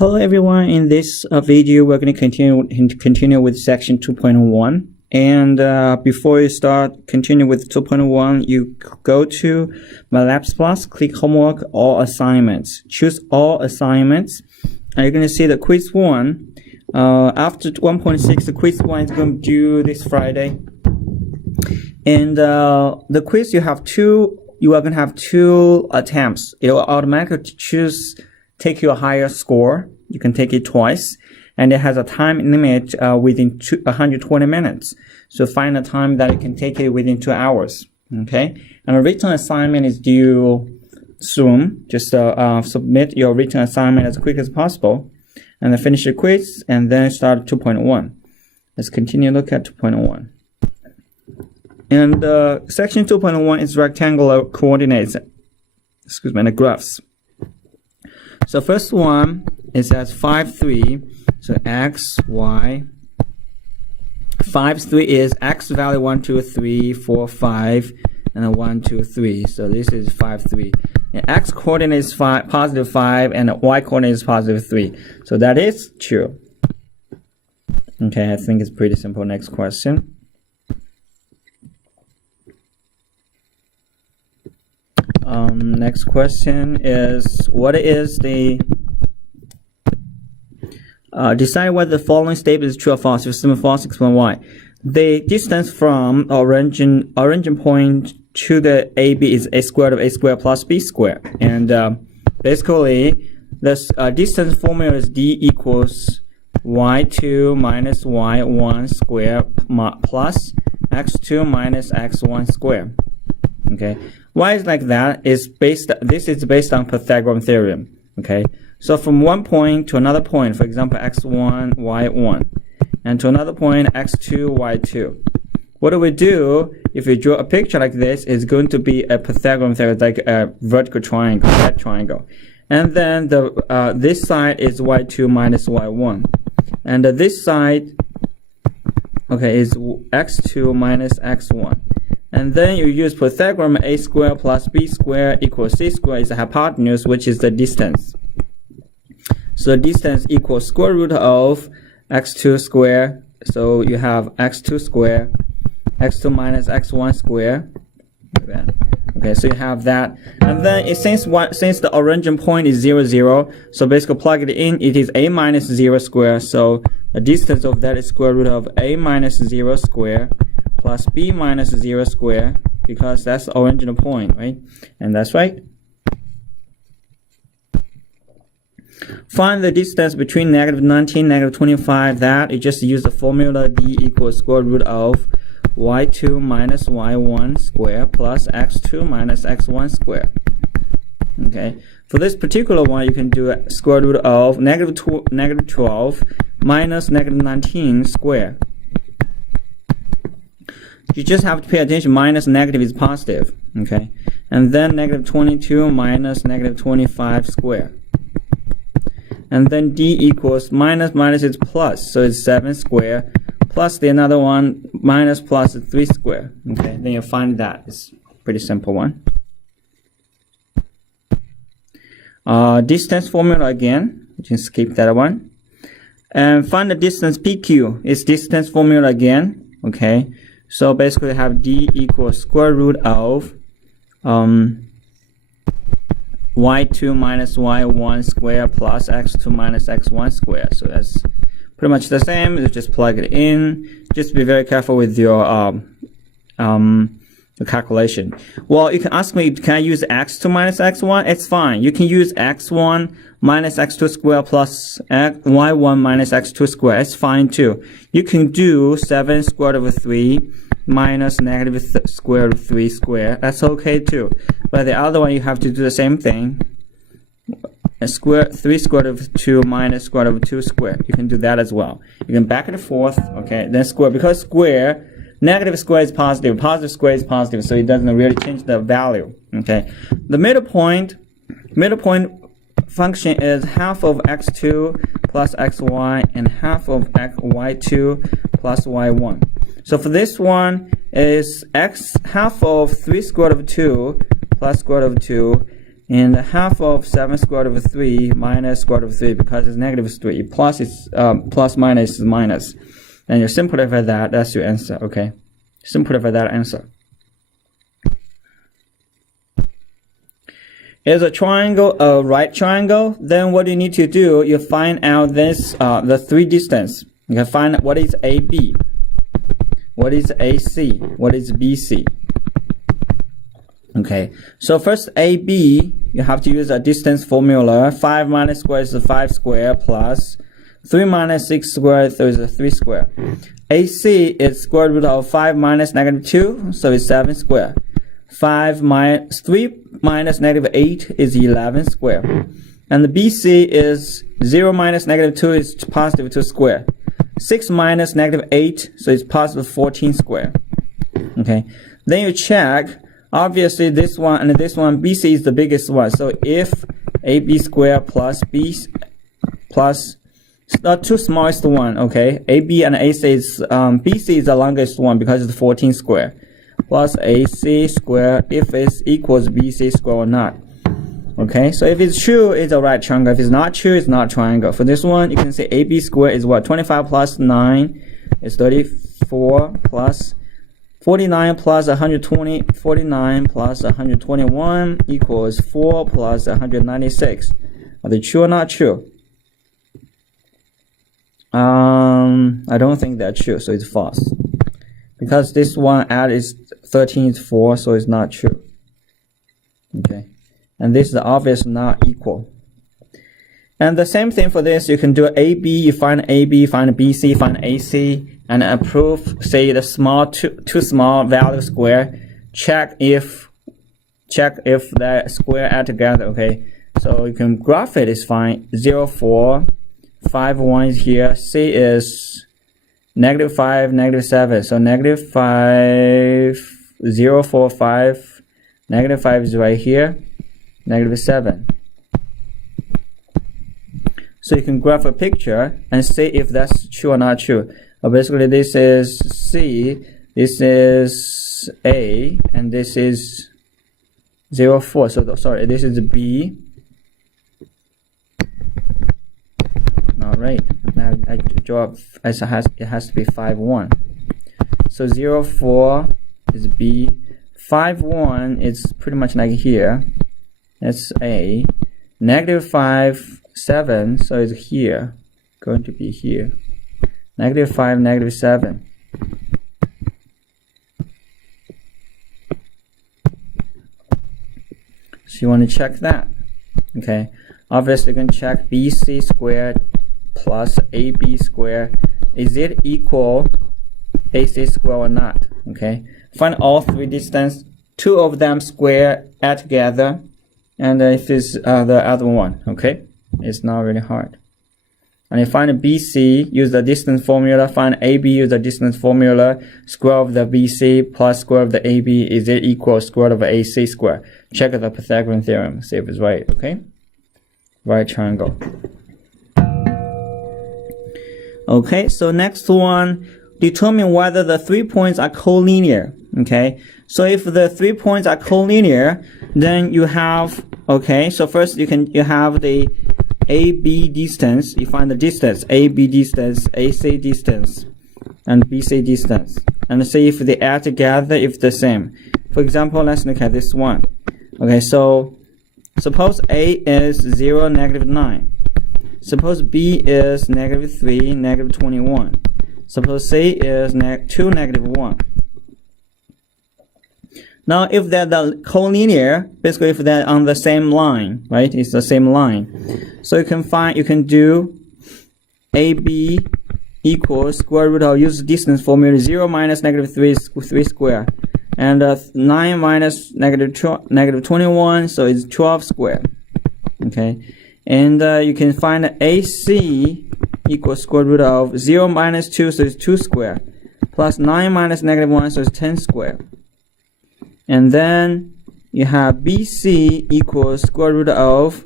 Hello everyone, in this video we're going to continue with section 2.1, and before you continue with 2.1, you go to MATLAB+, click homework, all assignments, choose all assignments, and you're going to see the quiz 1. After 1.6, the quiz 1 is going to do this Friday, and the quiz you are going to have two attempts. It will automatically take you a higher score. You can take it twice, and it has a time limit within 120 minutes. So find a time that you can take it within 2 hours. Okay, and a written assignment is due soon. Just submit your written assignment as quick as possible, and then finish the quiz, and then start 2.1. Let's continue look at 2.1. And section 2.1 is rectangular coordinates. And the graphs. So first one is as 5, 3. So x, y. 5, 3 is x value 1, 2, 3, 4, 5, and then 1, 2, 3. So this is 5, 3. And x coordinate is positive 5, and y coordinate is positive 3. So that is true. Okay, I think it's pretty simple. Next question. Next question is, what is the decide whether the following statement is true or false. If statement false, explain why. The distance from origin point to the AB is a squared of a squared plus b squared, and basically this distance formula is d equals y2 minus y1 square plus x2 minus x1 square. Okay, why is like that? This is based on Pythagorean theorem. Okay, so from one point to another point, for example, x1, y1, and to another point, x2, y2. What do we do if we draw a picture like this? It's going to be a Pythagorean theorem, like a vertical triangle, that triangle. And then this side is y2 minus y1, and this side, okay, is x2 minus x1. And then you use Pythagorean, a squared plus b squared equals c squared is the hypotenuse, which is the distance. So distance equals square root of x2 squared. So you have x2 squared, x2 minus x1 squared. Okay, so you have that. And then since the origin point is 0, 0, so basically plug it in, it is a minus 0 squared. So the distance of that is square root of a minus 0 squared plus b minus 0 square, because that's the original point, right? And that's right. Find the distance between negative 19 and negative 25. That you just use the formula d equals square root of y2 minus y1 square plus x2 minus x1 square. Okay, for this particular one, you can do square root of negative 12 minus negative 19 square. You just have to pay attention, minus negative is positive, okay? And then negative 22 minus negative 25 square. And then d equals minus is plus, so it's 7 square, plus the another one, minus plus 3 square, okay? Then you find that. It's a pretty simple one. Distance formula again, you can skip that one. And find the distance PQ. It's distance formula again, okay? So basically have d equals square root of y2 minus y1 square plus x2 minus x1 square. So that's pretty much the same. You just plug it in. Just be very careful with your the calculation. Well, you can ask me, can I use x2 minus x1? It's fine. You can use x1 minus x2 square plus y1 minus x2 square. It's fine too. You can do 7 square root of 3 minus negative square root of 3 square. That's okay too. But the other one, you have to do the same thing. 3 square root of 2 minus square root of 2 square. You can do that as well. You can back and forth. Okay, then square, because square, negative square is positive, positive square is positive, so it doesn't really change the value. Okay, the middle point function is half of x2 plus xy and half of y2 plus y1. So for this one is half of 3 square root of 2 plus square root of 2 And half of 7 squared over 3 minus square root of 3, because it's negative 3. Plus is plus minus is minus. And you simplify that, that's your answer, okay? Simplify that answer. Is a triangle a right triangle? Then what you need to do, you find out this the 3 distance. You can find what is AB, what is AC, what is BC. Okay, so first AB, you have to use a distance formula. 5 minus square is 5 square plus 3 minus 6 squared, so it's 3 square. AC is square root of 5 minus negative 2, so it's 7 square. 3 minus negative 8 is 11 square. And the BC is 0 minus negative 2 is positive 2 square. 6 minus negative 8, so it's positive 14 square. Okay, then you check. Obviously, this one and this one, BC is the biggest one. So if AB squared plus B plus the 2 smallest one, okay, AB and AC is BC is the longest one because it's 14 square, plus AC squared if it's equals BC square or not. Okay, so if it's true, it's a right triangle. If it's not true, it's not triangle. For this one, you can say AB squared is what? 25 plus 9 is 34 plus 49 plus 120, 49 plus 121 equals 4 plus 196. Are they true or not true? I don't think they're true, so it's false. Because this one add is 13 is 4, so it's not true. Okay, and this is obviously not equal. And the same thing for this, you can do AB, you find AB, find BC, find AC, and prove, say, the small two small value square. Check if the square add together. Okay, so you can graph it. Is fine. 0, 4, 5, 1 is here. C is negative 5, negative 7. So negative 5, 0, 4, 5. Negative 5 is right here. Negative 7. So you can graph a picture and see if that's true or not true. Basically, this is C, this is A, and this is 0, 4. So sorry, this is B. All right. Now I draw as it has to be 5, 1. So 0, 4 is B. 5, 1 is pretty much like here. That's A. Negative 5, 7. So it's here. Going to be here. Negative 5, negative 7. So you want to check that. Okay. Obviously, you can check BC squared plus AB squared. Is it equal AC squared or not? Okay. Find all 3 distance. 2 of them square add together. And if it's the other one. Okay. It's not really hard. And you find BC, use the distance formula. Find AB, use the distance formula. Square of the BC plus square of the AB, is it equal square root of AC square? Check the Pythagorean theorem, see if it's right, okay? Right triangle. Okay, so next one, determine whether the 3 points are collinear, okay? So if the 3 points are collinear, then you have, okay, so first you have the AB distance, you find the distance, AB distance, AC distance, and BC distance. And see if they add together, if the same. For example, let's look at this one. Okay, so suppose A is 0, negative 9. Suppose B is negative 3, negative 21. Suppose C is 2, negative 1. Now, if they're the collinear, basically if they're on the same line, right? It's the same line. So you can do AB equals square root of, use distance formula, 0 minus negative 3 is 3 square. And 9 minus negative 21, so it's 12 square. Okay. And you can find AC equals square root of 0 minus 2, so it's 2 square. Plus 9 minus negative 1, so it's 10 square. And then you have BC equals square root of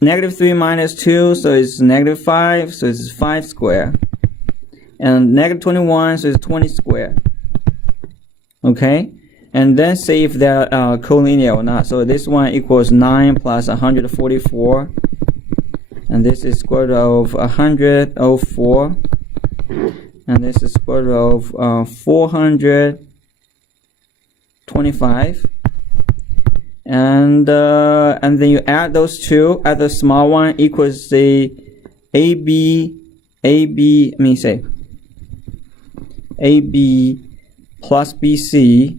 negative 3 minus 2, so it's negative 5, so it's 5 square. And negative 21, so it's 20 square. Okay? and then see if they're collinear or not. So this one equals 9 plus 144, and this is square root of 104, and this is square root of 425, and then you add those two, add the small one equals the AB plus BC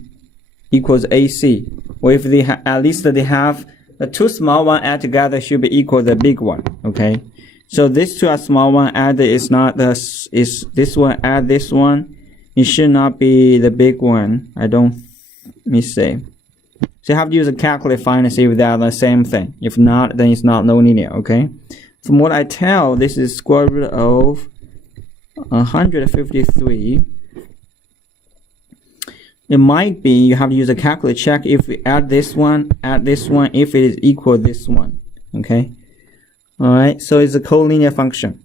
equals AC. Or if they at least they have the two small one add together should be equal to the big one. Okay, so these two are small one added is not the is this one add this one. It should not be the big one. Let me say. So you have to use a calculator find and see if they are the same thing. If not, then it's not no linear. Okay. From what I tell, this is square root of 153. It might be you have to use a calculator check if we add this one, if it is equal to this one. Okay. Alright, so it's a collinear function.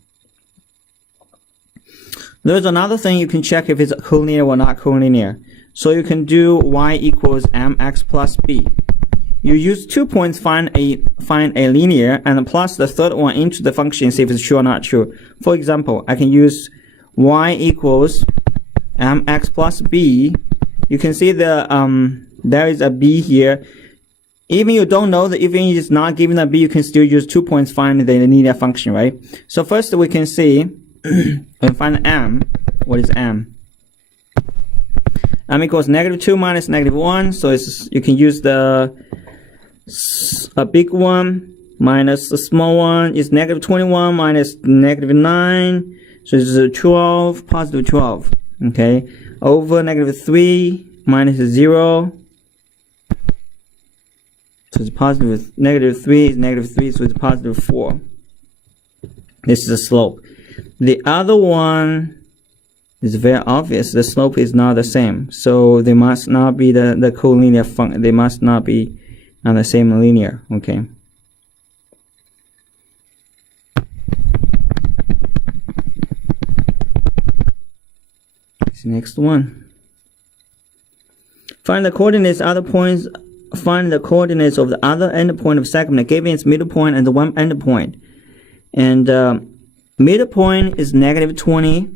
There's another thing you can check if it's collinear or not collinear. So you can do y equals mx plus b. You use 2 points find a linear and plus the third one into the function, see if it's true or not true. For example, I can use y equals mx plus b. You can see the there is a b here. Even you don't know that even if it's not given a b, you can still use 2 points find the linear function, right? So first we can see and find m. What is m? M equals -2 minus -1. So you can use a big one minus the small one is -21 minus -9. So it's 12, positive 12. Okay, over -3 minus 0. So it's positive, -3 is -3, so it's positive 4. This is the slope. The other one is very obvious. The slope is not the same. So they must not be the collinear function. They must not be on the same linear. Okay. Next one. Find the coordinates other points. Find the coordinates of the other endpoint of segment given its middle point and the one endpoint. And middle point is -20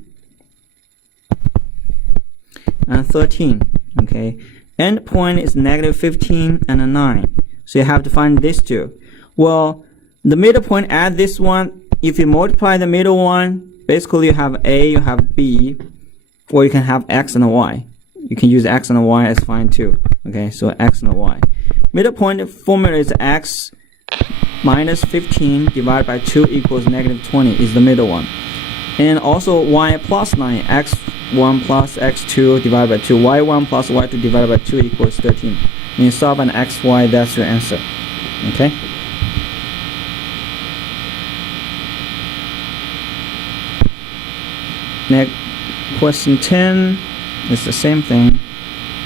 and 13. Okay. Endpoint is -15 and a 9. So you have to find these two. Well, the middle point add this one. If you multiply the middle one, basically you have A, you have B, or you can have X and a Y. You can use X and a Y as fine too. Okay, so X and a Y. Middle point formula is X minus 15 divided by 2 equals -20 is the middle one. And also Y plus 9, X1 plus X2 divided by 2, Y1 plus Y2 divided by 2 equals 13. When you solve an XY, that's your answer. Okay? Next, question 10 is the same thing.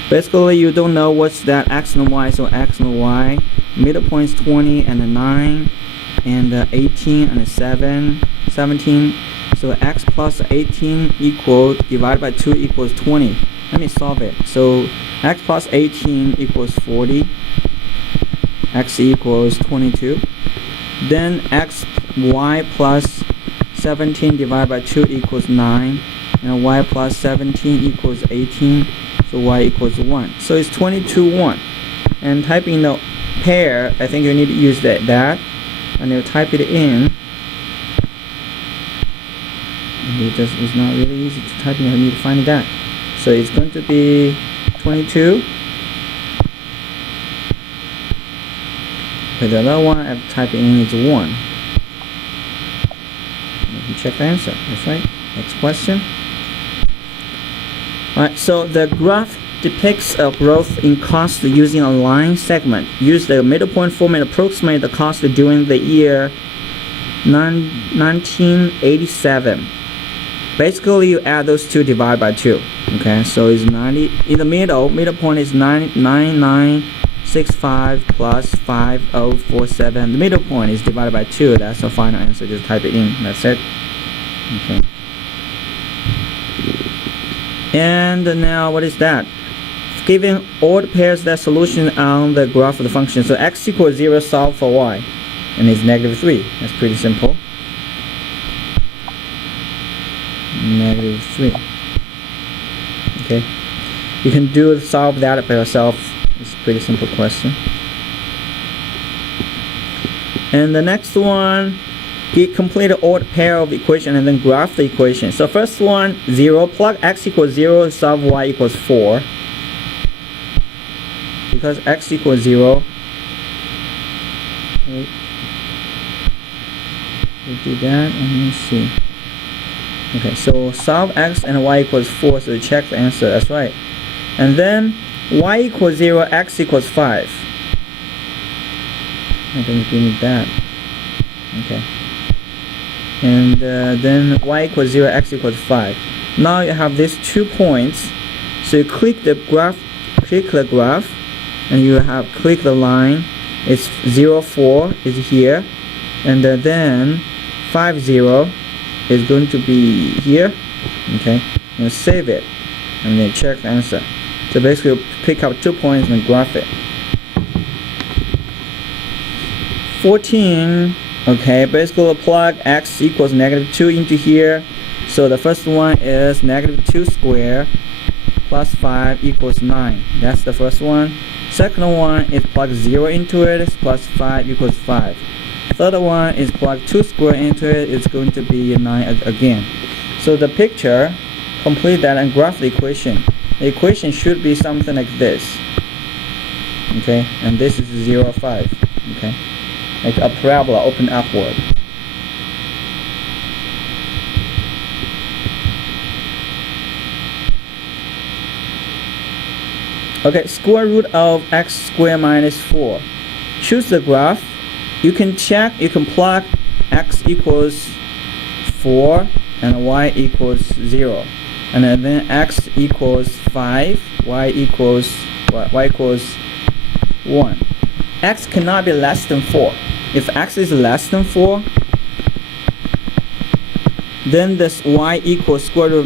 Basically, you don't know what's that X and Y, so X and Y. Middle point is 20 and a 9, and 18 and a 17. So X plus 18 equals, divided by 2 equals 20. Let me solve it. So X plus 18 equals 40. X equals 22. Then Y plus 17 divided by 2 equals 9. And Y plus 17 equals 18. So Y equals 1. So it's 22, 1. And type in the pair, I think you need to use that. And you type it in. It's not really easy to type in. I need to find that. So it's going to be 22. But the other one I've typed in is 1. You can check the answer. That's right. Next question. Alright, so the graph depicts a growth in cost using a line segment. Use the middle point formula to approximate the cost during the year 1987. Basically, you add those two divided by 2. Okay, so it's 90. In the middle point is 9965 plus 5047. The middle point is divided by 2. That's the final answer. Just type it in. That's it. Okay. And now what is that? Given all the pairs, that solution on the graph of the function. So x equals 0, solve for y, and it's -3. That's pretty simple. -3. Okay, you can solve that by yourself. It's a pretty simple question. And the next one, complete an odd pair of equation and then graph the equation. So first one, 0, plug x equals 0, solve y equals 4. Because x equals 0, we do that and let's see. Okay, so solve x and y equals 4, so check the answer, that's right. And then y equals 0, x equals 5. I think we need that. Okay. And then y equals 0, x equals 5. Now you have these 2 points. So you click the graph, and you have click the line. It's 0, 4 is here, and then 5, 0 is going to be here. Okay, and save it, and then check the answer. So basically, pick up 2 points and graph it. 14. Okay, basically plug x equals -2 into here. So the first one is -2 squared plus 5 equals 9. That's the first one. Second one is plug 0 into it, plus 5 equals 5. Third one is plug 2 squared into it, it's going to be 9 again. So the picture, complete that and graph the equation. The equation should be something like this. Okay, and this is 0, 5. Okay, like a parabola open upward. Okay, square root of x squared minus 4. Choose the graph. You can check, you can plug x equals 4 and y equals 0. And then x equals 5, y equals 1. X cannot be less than 4. If x is less than 4, then this y equals square root of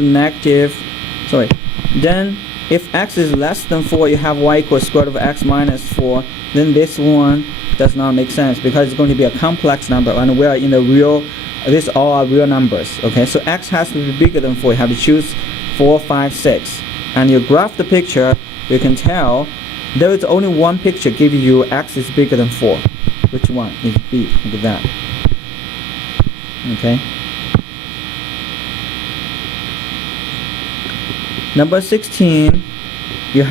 then if x is less than 4, you have y equals square root of x minus 4, then this one does not make sense because it's going to be a complex number and we are in the real, these all are real numbers. Okay, so x has to be bigger than 4. You have to choose 4, 5, 6. And you graph the picture, you can tell there is only one picture giving you x is bigger than 4. Which one is B? Look at that. Okay. Number 16, you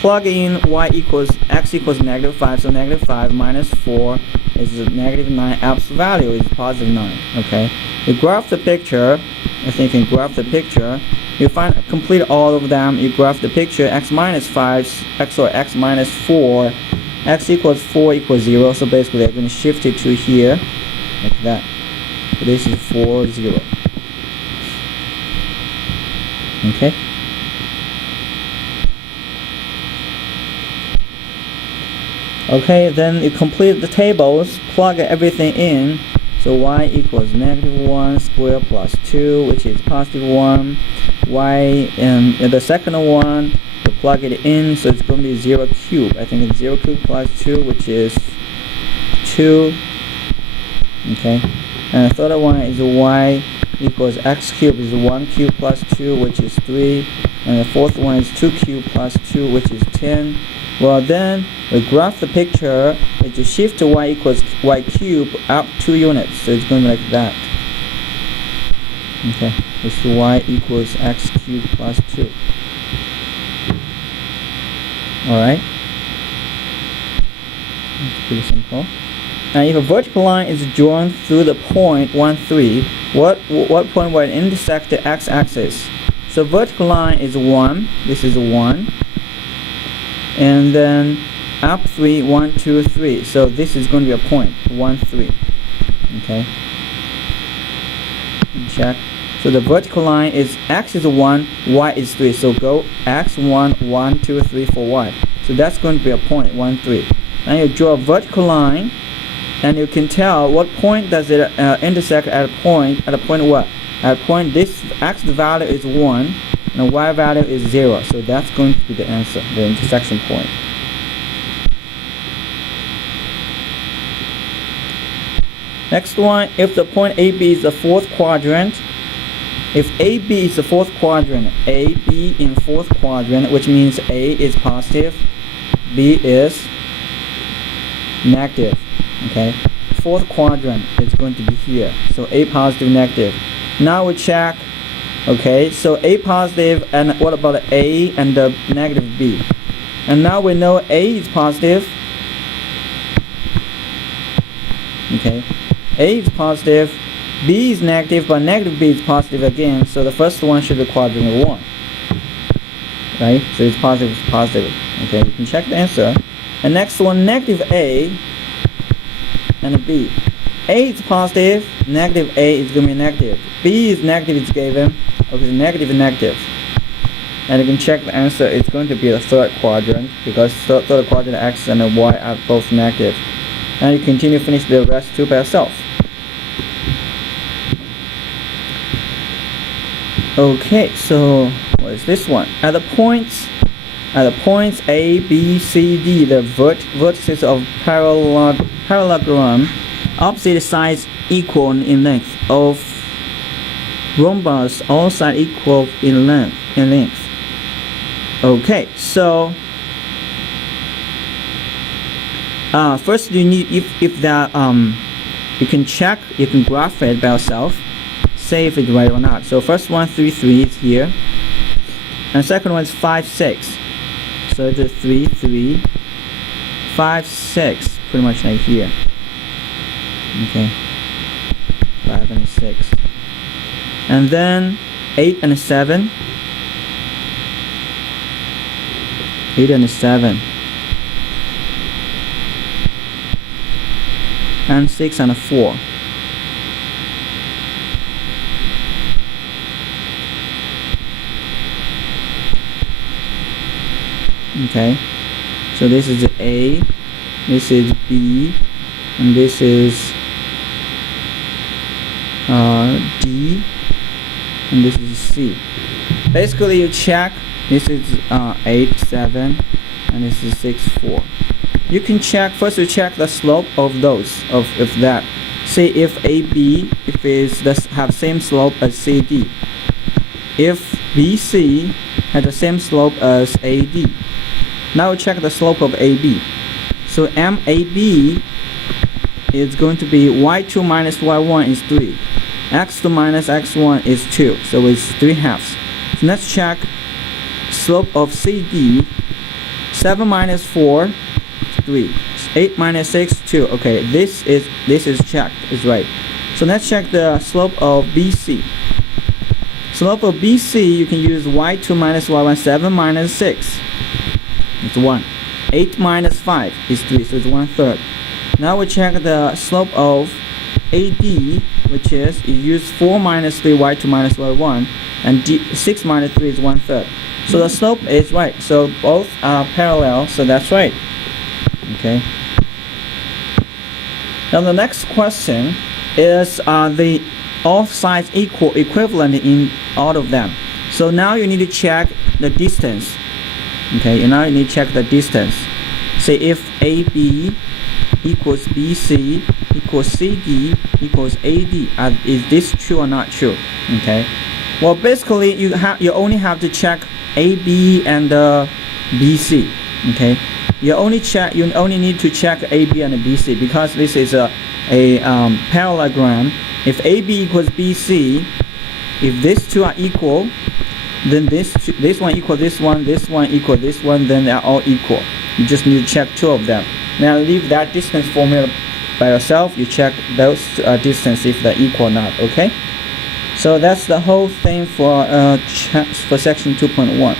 plug in y equals x equals -5, so -5 minus 4 is -9. Absolute value is positive 9. Okay, you graph the picture. I think you can graph the picture. You complete all of them. You graph the picture. X minus 5, x minus 4, x equals 4 equals 0. So basically, they're going to shift it to here, like that. So this is 4, 0. Okay. Okay, then you complete the tables, plug everything in. So y equals -1 squared plus 2, which is positive 1. Y, and the second one, you plug it in, so it's going to be 0 cubed. I think it's 0 cubed plus 2, which is 2. Okay, and the third one is y equals x cubed is 1 cubed plus 2, which is 3. And the fourth one is 2 cubed plus 2, which is 10. Well, then we graph the picture. If you shift to y equals y cubed up 2 units, so it's going to be like that. Okay, this is y equals x cubed plus 2. Alright, that's pretty simple. And if a vertical line is drawn through the point 1, 3, what point will it intersect the x-axis? So vertical line is 1. This is 1. And then up 3, 1, 2, 3. So this is going to be a point 1, 3. Okay. Check. So the vertical line is x is 1, y is 3. So go x 1, 1, 2, 3 for y. So that's going to be a point 1, 3. Now you draw a vertical line, and you can tell what point does it intersect at a point. At a point what? At a point this x value is 1, and y value is 0. So that's going to be the answer, the intersection point. Next one, if the point AB is the fourth quadrant, if AB is the fourth quadrant, AB in fourth quadrant, which means A is positive, B is negative, okay? Fourth quadrant is going to be here, so A positive, negative. Now we check, okay, so A positive, and what about A and the negative B? And now we know A is positive, okay? A is positive, B is negative, but negative B is positive again, so the first one should be quadrant 1. Right? So it's positive, it's positive. Okay, you can check the answer. And next one, negative A and B. A is positive, negative A is going to be negative. B is negative, it's given. Okay, so negative and negative. And you can check the answer, it's going to be the third quadrant, because third quadrant X and Y are both negative. And you continue finish the rest 2 by yourself. Okay, so what is this one? At the points A, B, C, D, the vertices of parallelogram, opposite sides equal in length of rhombus, all sides equal in length. Okay, so first you need, if that you can check, you can graph it by yourself, say if it's right or not. So first one, 3, 3 is here, and second one is 5, 6. So it's 3, 3, 5, 6, pretty much like here. Okay, 5 and 6, and then 8 and 7, 8 and 7, and 6 and 4. Okay, so this is A, this is B, and this is D, and this is C. Basically you check, this is 8, 7, and this is 6, 4. You can check, first you check the slope of those, of that. Say if AB, if it's have same slope as CD. If BC has the same slope as AD. Now check the slope of AB. So MAB is going to be y2 minus y1 is 3. x2 minus x1 is 2. So it's 3/2. So let's check slope of CD. 7 minus 4 is 3. 8 minus 6 2. Okay, this is checked, is right. So let's check the slope of BC. Slope of BC, you can use y2 minus y1. 7 minus 6. It's 1. 8 minus 5 is 3, so it's 1/3. Now we check the slope of AD, which is you use 4 minus 3 y2 minus y1, and 6 minus 3 is 1/3. So the slope is right. So both are parallel, so that's right. Okay. Now the next question is the all sides equivalent in all of them. So now you need to check the distance. Okay, and now you need to check the distance. Say if AB equals BC equals CD equals AD, is this true or not true? Okay. Well, basically you only have to check AB and BC. Okay. You only need to check AB and BC because this is a parallelogram. If AB equals BC, if these two are equal, then this one equal this one equal this one, then they are all equal. You just need to check 2 of them. Now leave that distance formula by yourself. You check those distance if they're equal or not. Okay. So that's the whole thing for section 2.1.